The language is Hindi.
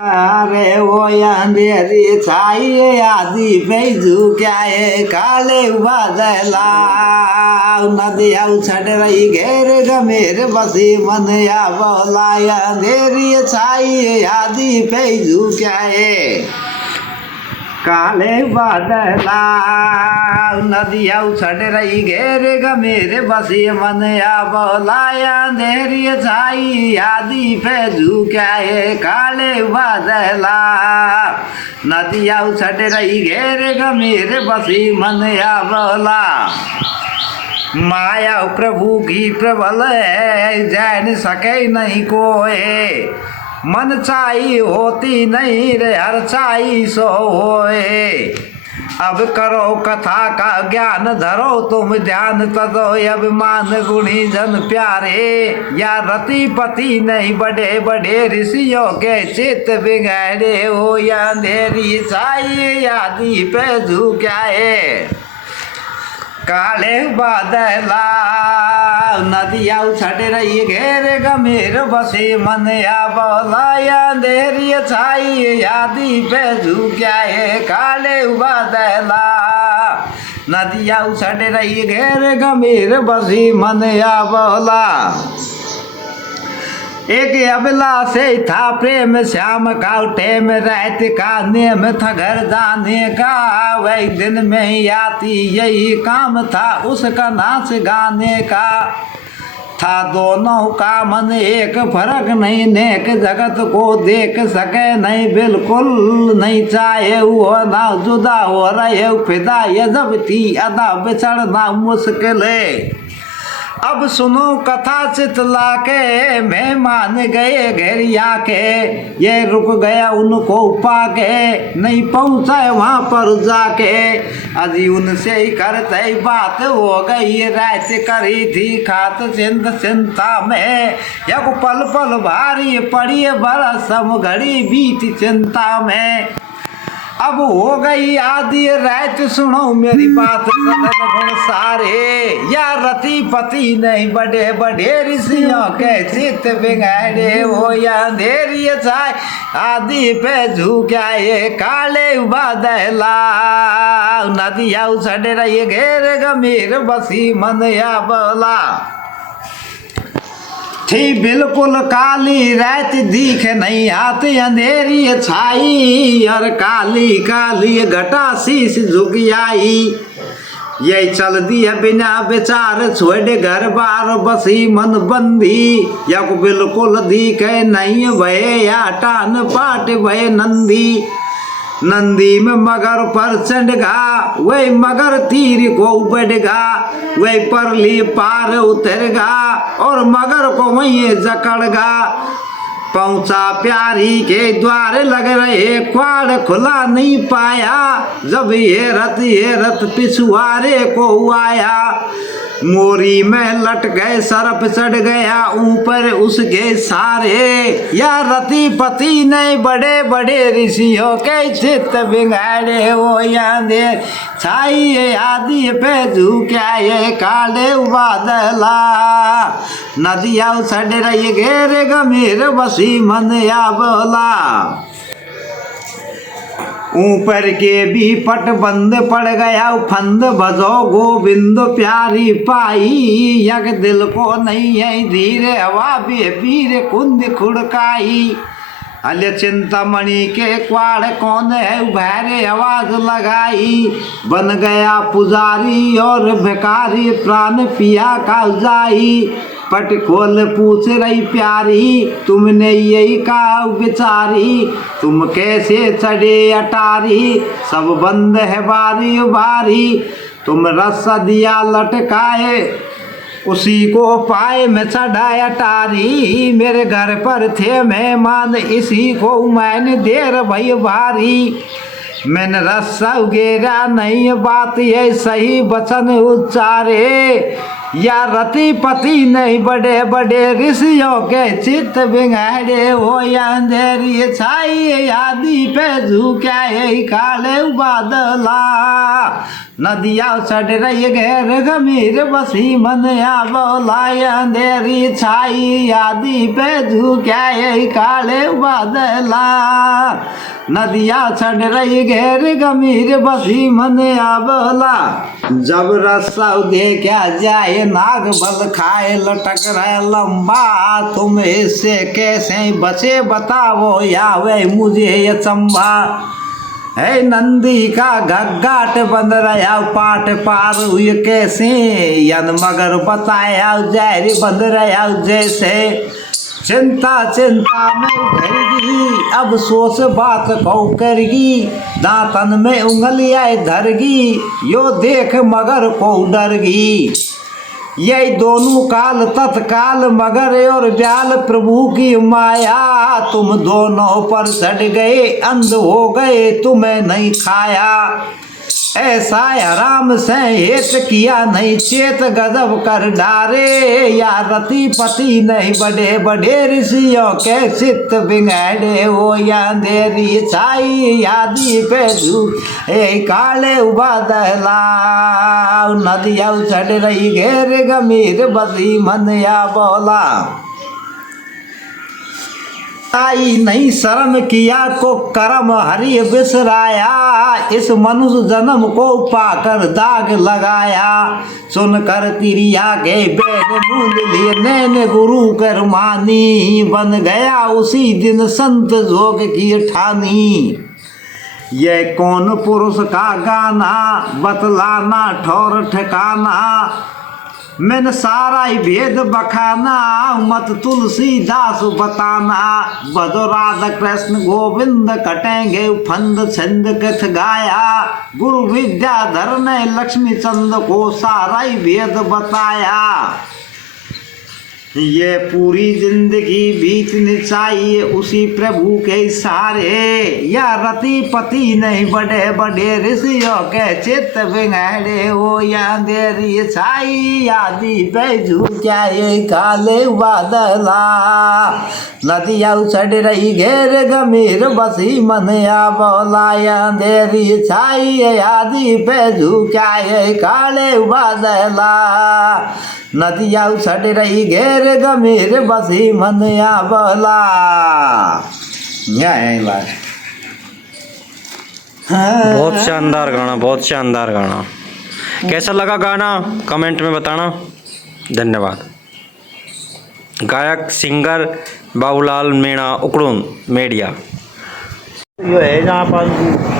अरे वो अंधेरी छाई आदि पे झुकाए काले बादला नदिया उछड़ रही घेर गमेर बसी मन या बोला अंधेरी छाई आदि पे झुकाए काले बादला नदिया उछड़ रही घेर गमेर बसी मन या बोला अंधेरी छाई आदि पे झुकाए काले बादला नदिया उछड़ रही घेर गमेर बसी मन या बोला माया प्रभु की प्रबल है जान सके नहीं कोई मन चाही होती नहीं रे हर चाही सो होए अब करो कथा का ज्ञान धरो तुम ध्यान तदो अभिमान गुणी जन प्यारे या रति पति नहीं बड़े बड़े ऋषियों के चित्त बिगड़े हो या अंधेरी चाहिए आदि पे झुकाए काले बादला नदिया उछड़ रही घेर गमेर बसे मन या बोला अंधेरी छाई आदि पे झुकाए काले बादला नदिया उछड़ रही घेर गमेर बसी मन या बोला एक अबला से था प्रेम श्याम का उठे में रहत का नेम था घर जाने का वही दिन में ही आती यही काम था उसका नाच गाने का था दोनों का मन एक फर्क नहीं नेक जगत को देख सके नहीं बिल्कुल नहीं चाहे वो ना जुदा हो रहे फिदा ये जब थी अदा बिछड़ना मुश्किल है अब सुनो कथा चितला के मेहमान गए घेरिया के ये रुक गया उनको पाके नहीं पहुँचा वहाँ पर जाके अजी उनसे ही करते बात हो गई रात करी थी खात चिंता में यक पल पल भारी पड़ी बरसम घड़ी बीती चिंता में अब हो गई आदि रात सुनो मेरी बात सदन गुण सारे या रति पति नहीं बड़े बड़े ऋषियों के चित्त बिगड़े हो या अंधेरी छाई आदि पे झुकाए काले बादला नदिया उछड़ रही घेर गमीर बसी मन या बोला थी बिल्कुल काली रात दिख नहीं आती अंधेरी छाई और काली काली घटा शीश झुक आई यही चल दिया बिना विचार छोड़ घर बार बसी मन बंदी यक बिल्कुल दिखे नहीं भय या टान पाट भय नंदी नंदी में मगर पर चढ़गा वही मगर तीर को बढ़गा वही परली पार उतरगा और मगर को वहीं जकड़गा पहुंचा प्यारी के द्वार लग रहे क्वाड़ खुला नहीं पाया जब ये रथ पिछुआरे को आया मोरी में लट गए सरप चढ़ गया ऊपर उसके सारे या रति पति नहीं बड़े बड़े ऋषियों के चित्त बिगाड़े वो या देर छाई आदि पे झुकाए काले बादला नदिया उछड़ रही घेर गमीर बसी मन या बोला ऊपर के भी पट बंद पड़ गया फंद भजो गोविंद प्यारी पाई यक दिल को नहीं है धीरे हवा वीर कुंद खुड़काई अले चिंतामणि के क्वाड़ कौन है उभैरे आवाज लगाई बन गया पुजारी और भिकारी प्राण पिया का जाई पट खोल पूछ रही प्यारी तुमने यही कहा बेचारी तुम कैसे चढ़े अटारी सब बंद है बारी बारी तुम रस्सा दिया लटकाए उसी को पाए में चढ़ाया अटारी मेरे घर पर थे मेहमान इसी को मैंने देर भई भारी मैंने रस्सा उगेरा नहीं बात ये सही वचन उच्चारे या रति पति नहीं बड़े बड़े ऋषियों के चित्त बिगाड़े हो या अंधेरी छाई आदि पे झुकाए काले बादला नदिया चढ़ रही घेर गमीर बसी मन या बोलाई अंधेरी छाई आदि पे झुकाए काले बादला नदिया चढ़ रही घेर गमीर बसी मन या बोला जब रस्सा देखा जाए नाग बल खाए लटक रहे लंबा तुम इससे कैसे बचे बताओ या वे मुझे ये चंबा है नंदी का घग्गाट बंद रहा पाट पार हुई कैसे यन मगर बताया जहरी बंद रहा जैसे चिंता चिंता में भरगी अब सोच बात कौ करगी दांतन में उंगलियाँ धरगी यो देख मगर को डरगी यही दोनों काल तत्काल मगर और ब्याल प्रभु की माया तुम दोनों पर चढ़ गए अंध हो गए तुम्हें नहीं खाया ऐसा हराम से हेत किया नहीं चेत गजब कर डारे या रति पति नहीं बड़े बड़े ऋषियों के चित्त बिगड़े हो या अंधेरी छाई यादी पे काले बादला नदिया चढ़ रही घेर गमीर बसी मन या बोला ताई नहीं शर्म किया को कर्म हरि बिसराया इस मनुष्य जन्म को पाकर दाग लगाया सुनकर तिरिया के बेद मूल लिए नैन गुरु कर मानी बन गया उसी दिन संत जोग की ठानी ये कौन पुरुष का गाना बतलाना ठौर ठिकाना मैंने सारा ही भेद बखाना मत तुलसीदास बताना बदो राधा कृष्ण गोविंद कटेंगे फंद छंद कथ गाया गुरु विद्याधर ने लक्ष्मी चंद को सारा ही भेद बताया ये पूरी जिंदगी बीतनी चाहिए उसी प्रभु के सारे या रति पति नहीं बड़े बड़े ऋषियों के चित्त बिगड़े हो या अंधेरी छाई आदि पे झुकाए काले बादला नदिया चढ़ रही घेर गमीर बसी मन या बोला या अंधेरी छाई आदि पे झुकाए काले बादला नदिया चढ़ रही घेर गमीर बसी मन या बोला बहुत शानदार गाना, बहुत शानदार गाना। कैसा लगा गाना कमेंट में बताना। धन्यवाद। गायक सिंगर बाबूलाल मीणा उकड़ून मेडिया। यो है जहाँ पर